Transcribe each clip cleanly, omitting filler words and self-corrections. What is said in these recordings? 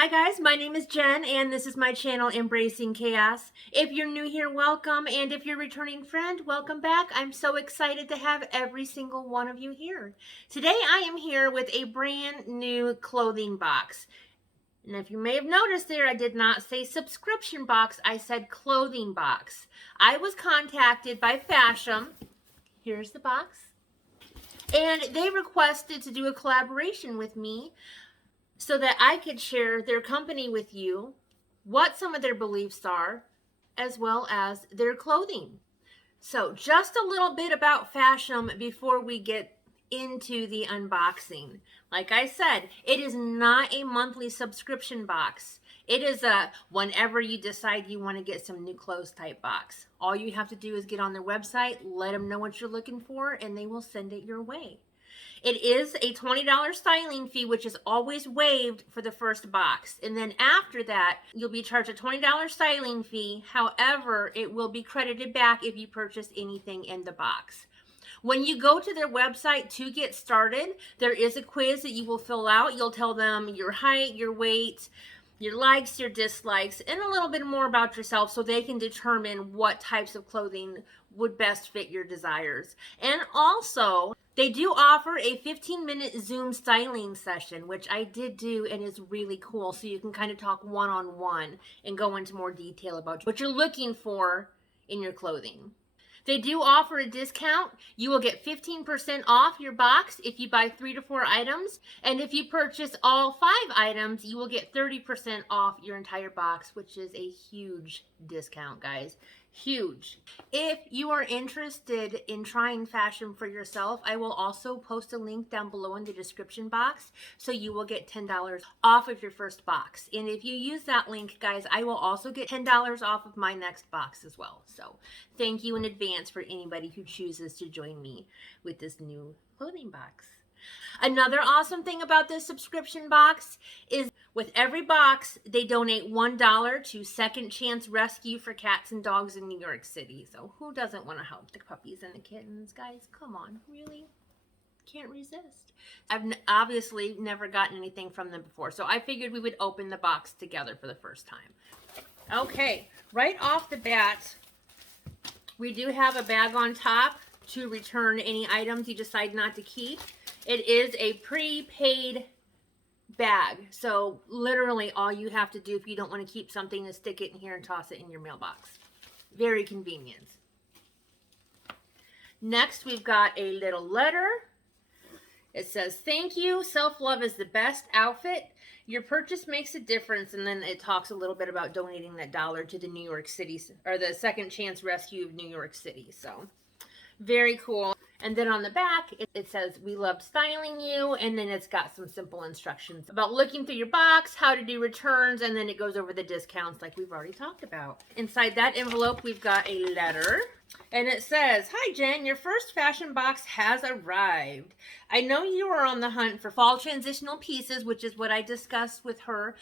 Hi guys, my name is Jen and this is my channel Embracing Chaos. If you're new here, welcome, and if you're a returning friend, welcome back. I'm so excited to have every single one of you here. Today I am here with a brand new clothing box. And if you may have noticed there, I did not say subscription box, I said clothing box. I was contacted by Fashom. Here's the box. And they requested to do a collaboration with me so that I could share their company with you, what some of their beliefs are, as well as their clothing. So just a little bit about Fashom before we get into the unboxing. Like I said, it is not a monthly subscription box. It is a whenever you decide you want to get some new clothes type box. All you have to do is get on their website, let them know what you're looking for, and they will send it your way. It is a $20 styling fee, which is always waived for the first box. And then after that, you'll be charged a $20 styling fee. However, it will be credited back if you purchase anything in the box. When you go to their website to get started, there is a quiz that you will fill out. You'll tell them your height, your weight, your likes, your dislikes, and a little bit more about yourself so they can determine what types of clothing would best fit your desires. And also, they do offer a 15-minute Zoom styling session, which I did do and is really cool. So you can kind of talk one-on-one and go into more detail about what you're looking for in your clothing. They do offer a discount. You will get 15% off your box if you buy 3 to 4 items. And if you purchase all 5 items, you will get 30% off your entire box, which is a huge discount, guys. Huge. If you are interested in trying Fashom for yourself, I will also post a link down below in the description box, so you will get $10 off of your first box. And if you use that link, guys, I will also get $10 off of my next box as well. So thank you in advance for anybody who chooses to join me with this new clothing box. Another awesome thing about this subscription box is with every box, they donate $1 to Second Chance Rescue for cats and dogs in New York City. So who doesn't want to help the puppies and the kittens, guys? Come on, really? Can't resist. I've obviously never gotten anything from them before, so I figured we would open the box together for the first time. Okay, right off the bat, we do have a bag on top to return any items you decide not to keep. It is a prepaid bag, so literally all you have to do if you don't want to keep something is stick it in here and toss it in your mailbox. Very convenient. Next, we've got a little letter. It says, "Thank you. Self-love is the best outfit. Your purchase makes a difference." And then it talks a little bit about donating that dollar to the New York City, or the Second Chance Rescue of New York City. So very cool. And then on the back, it says, "We loved styling you." And then it's got some simple instructions about looking through your box, how to do returns, and then it goes over the discounts like we've already talked about. Inside that envelope, we've got a letter. And it says, "Hi Jen, your first Fashom box has arrived. I know you are on the hunt for fall transitional pieces," which is what I discussed with her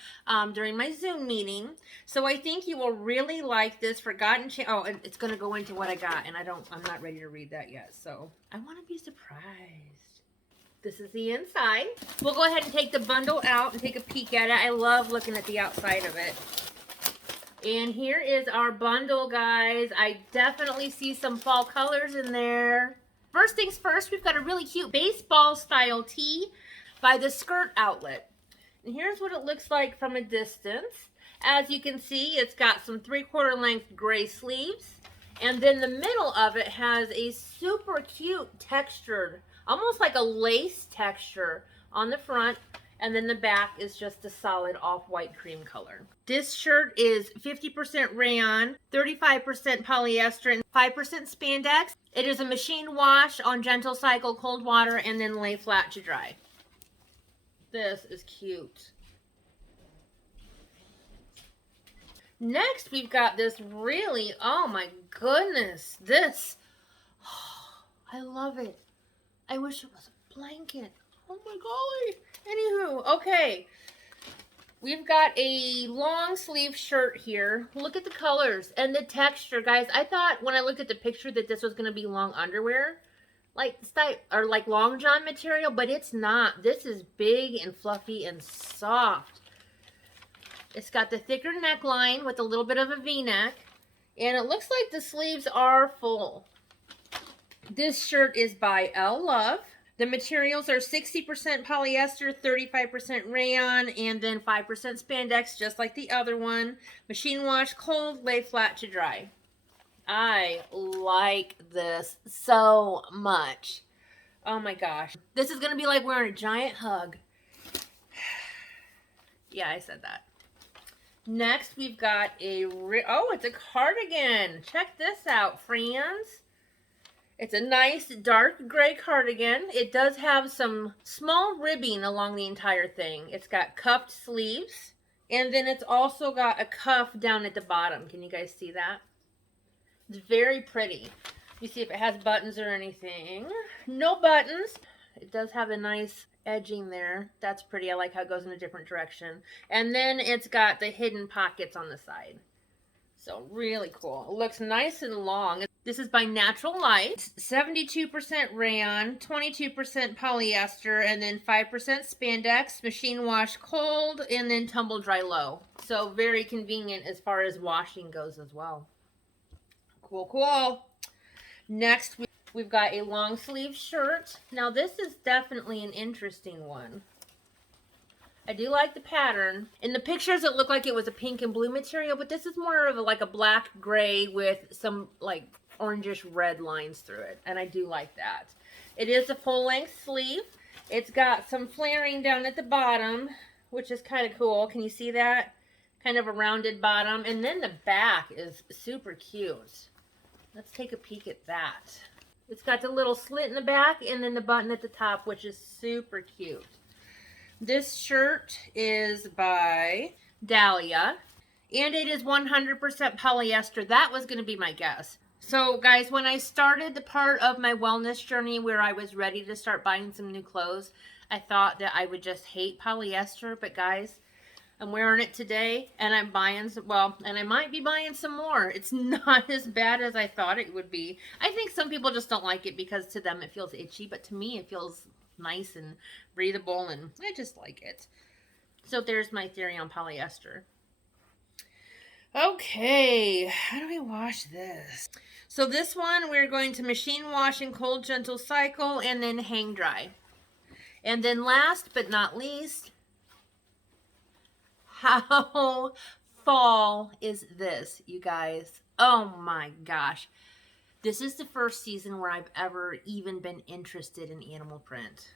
during my Zoom meeting. "So I think you will really like this forgotten oh, and it's going to go into what I got, and I'm not ready to read that yet. So I want to be surprised." This is the inside. We'll go ahead and take the bundle out and take a peek at it. I love looking at the outside of it. And here is our bundle, guys. I definitely see some fall colors in there. First things first, we've got a really cute baseball style tee by the Skirt Outlet. And here's what it looks like from a distance. As you can see, it's got some 3/4 length gray sleeves. And then the middle of it has a super cute textured, almost like a lace texture on the front. And then the back is just a solid off-white cream color. This shirt is 50% rayon, 35% polyester, and 5% spandex. It is a machine wash on gentle cycle cold water and then lay flat to dry. This is cute. Next, we've got this really, oh my goodness, this, oh, I love it. I wish it was a blanket. Oh my golly. Anywho, okay. We've got a long sleeve shirt here. Look at the colors and the texture, guys. I thought when I looked at the picture that this was going to be long underwear, like long john material, but it's not. This is big and fluffy and soft. It's got the thicker neckline with a little bit of a V-neck. And it looks like the sleeves are full. This shirt is by L Love. The materials are 60% polyester, 35% rayon, and then 5% spandex, just like the other one. Machine wash, cold, lay flat to dry. I like this so much. Oh my gosh. This is going to be like wearing a giant hug. Yeah, I said that. Next, we've got it's a cardigan. Check this out, friends. It's a nice dark gray cardigan. It does have some small ribbing along the entire thing. It's got cuffed sleeves, and then it's also got a cuff down at the bottom. Can you guys see that? It's very pretty. Let me see if it has buttons or anything. No buttons. It does have a nice edging there. That's pretty. I like how it goes in a different direction. And then it's got the hidden pockets on the side. So really cool. It looks nice and long. This is by Natural Light. 72% rayon, 22% polyester, and then 5% spandex, machine wash cold, and then tumble dry low. So very convenient as far as washing goes as well. Cool, cool. Next, we've got a long sleeve shirt. Now this is definitely an interesting one. I do like the pattern. In the pictures, it looked like it was a pink and blue material, but this is more of like a black gray with some like orangish red lines through it, and I do like that. It is a full-length sleeve. It's got some flaring down at the bottom, which is kind of cool. Can you see that? Kind of a rounded bottom, and then the back is super cute. Let's take a peek at that. It's got the little slit in the back and then the button at the top, which is super cute. This shirt is by Dahlia, and it is 100% polyester. That was going to be my guess. So, guys, when I started the part of my wellness journey where I was ready to start buying some new clothes, I thought that I would just hate polyester. But, guys, I'm wearing it today, and I'm buying some, and I might be buying some more. It's not as bad as I thought it would be. I think some people just don't like it because to them it feels itchy, but to me it feels nice and breathable, and I just like it. So there's my theory on polyester. Okay, how do we wash this? So this one we're going to machine wash in cold gentle cycle and then hang dry. And then last but not least, how fall is this, you guys? Oh my gosh. This is the first season where I've ever even been interested in animal print.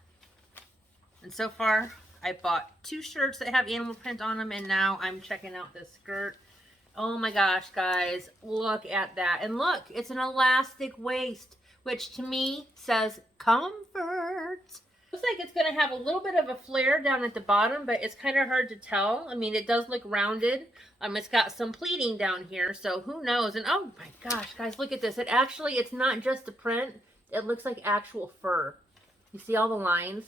And so far, I bought 2 shirts that have animal print on them, and now I'm checking out this skirt. Oh my gosh, guys, look at that. And look, it's an elastic waist, which to me says comfort. Looks like it's going to have a little bit of a flare down at the bottom, but it's kind of hard to tell. I mean, it does look rounded. It's got some pleating down here, so who knows? And oh my gosh, guys, look at this. It's not just a print. It looks like actual fur. You see all the lines?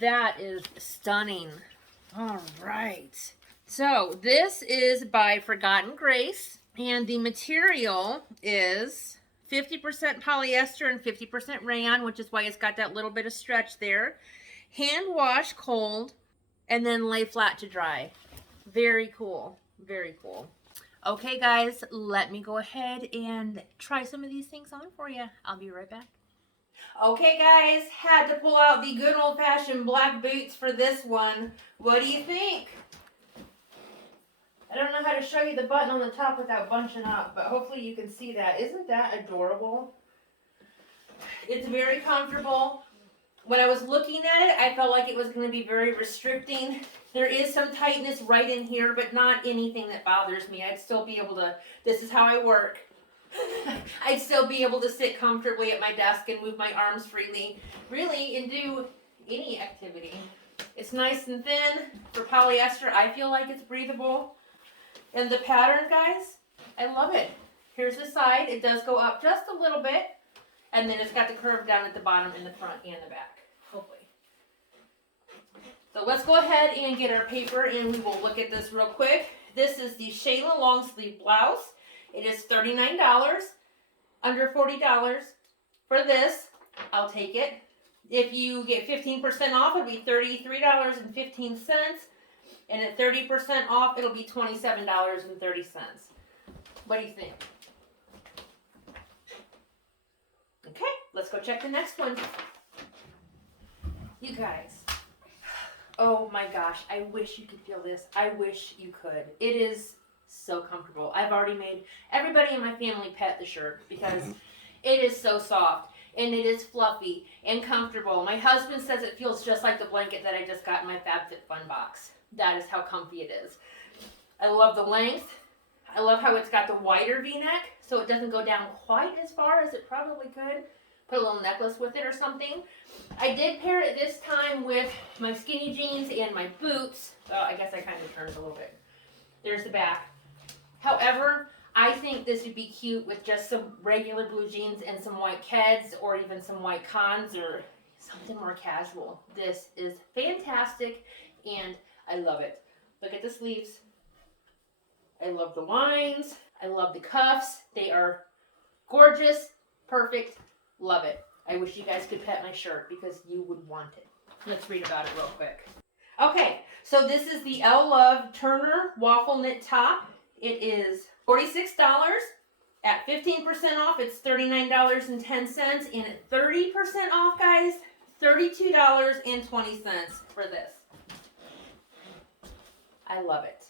That is stunning. All right. So this is by Forgotten Grace, and the material is 50% polyester and 50% rayon, which is why it's got that little bit of stretch there. Hand wash cold, and then lay flat to dry. Very cool. Very cool. Okay, guys, let me go ahead and try some of these things on for you. I'll be right back. Okay, guys, had to pull out the good old-fashioned black boots for this one. What do you think? I don't know how to show you the button on the top without bunching up, but hopefully you can see that. Isn't that adorable? It's very comfortable. When I was looking at it, I felt like it was going to be very restricting. There is some tightness right in here, but not anything that bothers me. I'd still be able to, this is how I work. I'd still be able to sit comfortably at my desk and move my arms freely, really, and do any activity. It's nice and thin. For polyester, I feel like it's breathable. And the pattern, guys, I love it. Here's the side. It does go up just a little bit. And then it's got the curve down at the bottom in the front and the back, hopefully. So let's go ahead and get our paper and we will look at this real quick. This is the Shayla long sleeve blouse. It is $39, under $40 for this. I'll take it. If you get 15% off, it'll be $33.15. And at 30% off, it'll be $27.30. What do you think? Okay, let's go check the next one. You guys. Oh my gosh, I wish you could feel this. I wish you could. It is so comfortable. I've already made everybody in my family pet the shirt because it is so soft and it is fluffy and comfortable. My husband says it feels just like the blanket that I just got in my FabFitFun box. That is how comfy it is. I love the length. I love how it's got the wider V-neck so it doesn't go down quite as far as it probably could. Put a little necklace with it or something. I did pair it this time with my skinny jeans and my boots. Oh, I guess I kind of turned a little bit. There's the back. However, I think this would be cute with just some regular blue jeans and some white Keds or even some white Cons or something more casual. This is fantastic and I love it. Look at the sleeves. I love the lines. I love the cuffs. They are gorgeous, perfect. Love it. I wish you guys could pet my shirt because you would want it. Let's read about it real quick. Okay, so this is the L Love Turner Waffle Knit Top. It is $46. At 15% off, it's $39.10. And at 30% off, guys, $32.20 for this. I love it.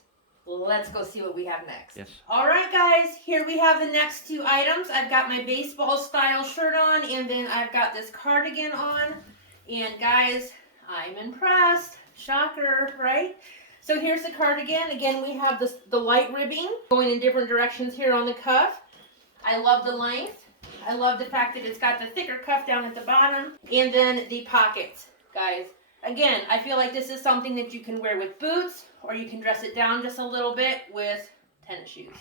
Let's go see what we have next. Yes. All right, guys, here we have the next two items. I've got my baseball style shirt on, and then I've got this cardigan on. And guys, I'm impressed. Shocker, right? So here's the cardigan. Again, we have the light ribbing going in different directions here on the cuff. I love the length. I love the fact that it's got the thicker cuff down at the bottom. And then the pockets, guys. Again, I feel like this is something that you can wear with boots, or you can dress it down just a little bit with tennis shoes.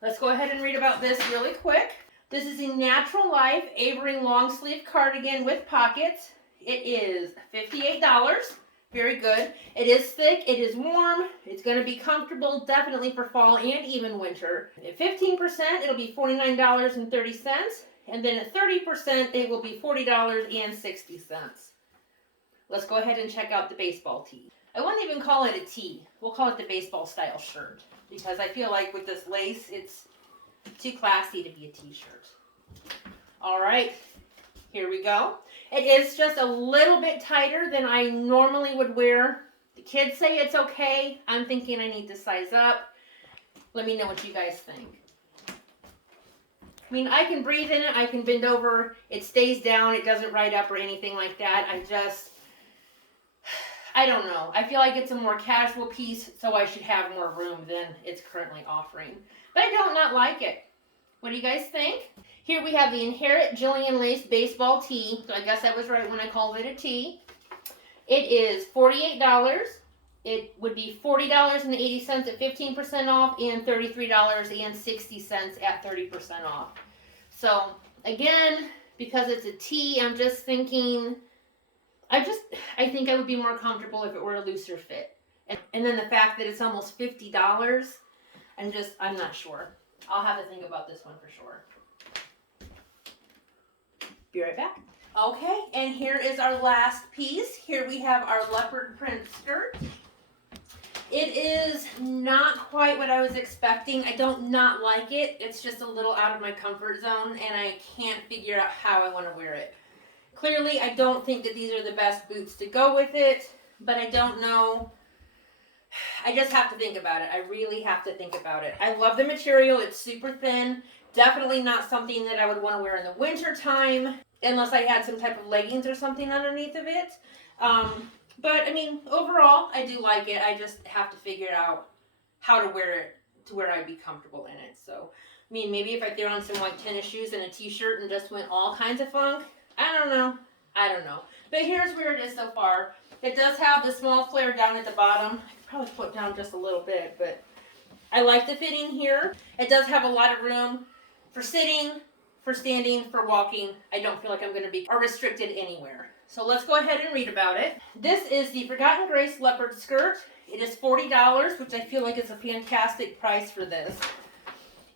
Let's go ahead and read about this really quick. This is a Natural Life Avery long sleeve cardigan with pockets. It is $58. Very good. It is thick. It is warm. It's going to be comfortable, definitely for fall and even winter. At 15%, it'll be $49.30. And then at 30%, it will be $40.60. Let's go ahead and check out the baseball tee. I wouldn't even call it a tee. We'll call it the baseball style shirt because I feel like with this lace, it's too classy to be a t-shirt. All right, here we go. It is just a little bit tighter than I normally would wear. The kids say it's okay. I'm thinking I need to size up. Let me know what you guys think. I mean, I can breathe in it. I can bend over. It stays down. It doesn't ride up or anything like that. I don't know. I feel like it's a more casual piece, so I should have more room than it's currently offering. But I don't not like it. What do you guys think? Here we have the Inherit Jillian Lace Baseball Tee. So I guess I was right when I called it a tee. It is $48. It would be $40.80 at 15% off and $33.60 at 30% off. So again, because it's a tee, I'm just thinking... I think I would be more comfortable if it were a looser fit. And then the fact that it's almost $50, I'm not sure. I'll have to think about this one for sure. Be right back. Okay, and here is our last piece. Here we have our leopard print skirt. It is not quite what I was expecting. I don't not like it. It's just a little out of my comfort zone, and I can't figure out how I want to wear it. Clearly, I don't think that these are the best boots to go with it, but I don't know. I just have to think about it. I really have to think about it. I love the material. It's super thin. Definitely not something that I would want to wear in the winter time, unless I had some type of leggings or something underneath of it. But, I mean, overall, I do like it. I just have to figure out how to wear it to where I'd be comfortable in it. So, I mean, maybe if I threw on some white tennis shoes and a t-shirt and just went all kinds of funk, I don't know. But here's where it is so far. It does have the small flare down at the bottom. I could probably put down just a little bit, but I like the fitting here. It does have a lot of room for sitting, for standing, for walking. I don't feel like I'm going to be restricted anywhere. So let's go ahead and read about it. This is the Forgotten Grace leopard skirt. It is $40, which I feel like is a fantastic price for this.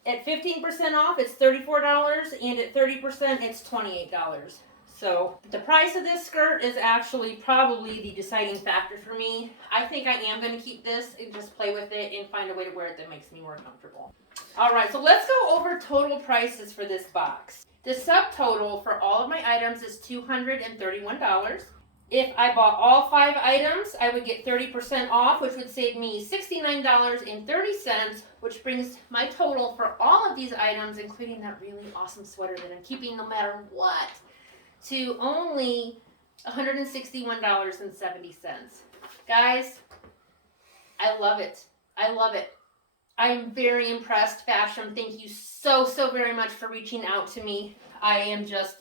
At 15% off, it's $34, and at 30%, it's $28. So the price of this skirt is actually probably the deciding factor for me. I think I am going to keep this and just play with it and find a way to wear it that makes me more comfortable. All right, so let's go over total prices for this box. The subtotal for all of my items is $231. If I bought all 5 items, I would get 30% off, which would save me $69.30, which brings my total for all of these items, including that really awesome sweater that I'm keeping no matter what, to only $161.70. Guys, I love it. I love it. I'm very impressed, Fashom. Thank you so very much for reaching out to me. I am just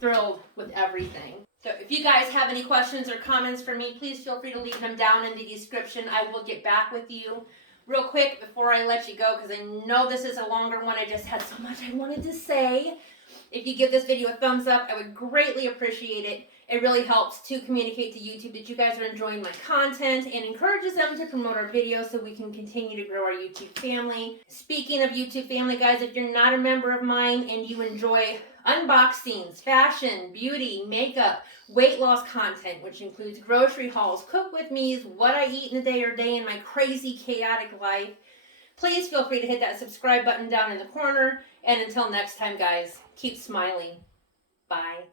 thrilled with everything. So if you guys have any questions or comments for me, please feel free to leave them down in the description. I will get back with you real quick before I let you go, because I know this is a longer one. I just had so much I wanted to say. If you give this video a thumbs up, I would greatly appreciate it. It really helps to communicate to YouTube that you guys are enjoying my content and encourages them to promote our videos so we can continue to grow our YouTube family. Speaking of YouTube family, guys, if you're not a member of mine and you enjoy unboxings, fashion, beauty, makeup, weight loss content, which includes grocery hauls, cook with me's, what I eat in a day or day in my crazy, chaotic life, please feel free to hit that subscribe button down in the corner. And until next time, guys, keep smiling. Bye.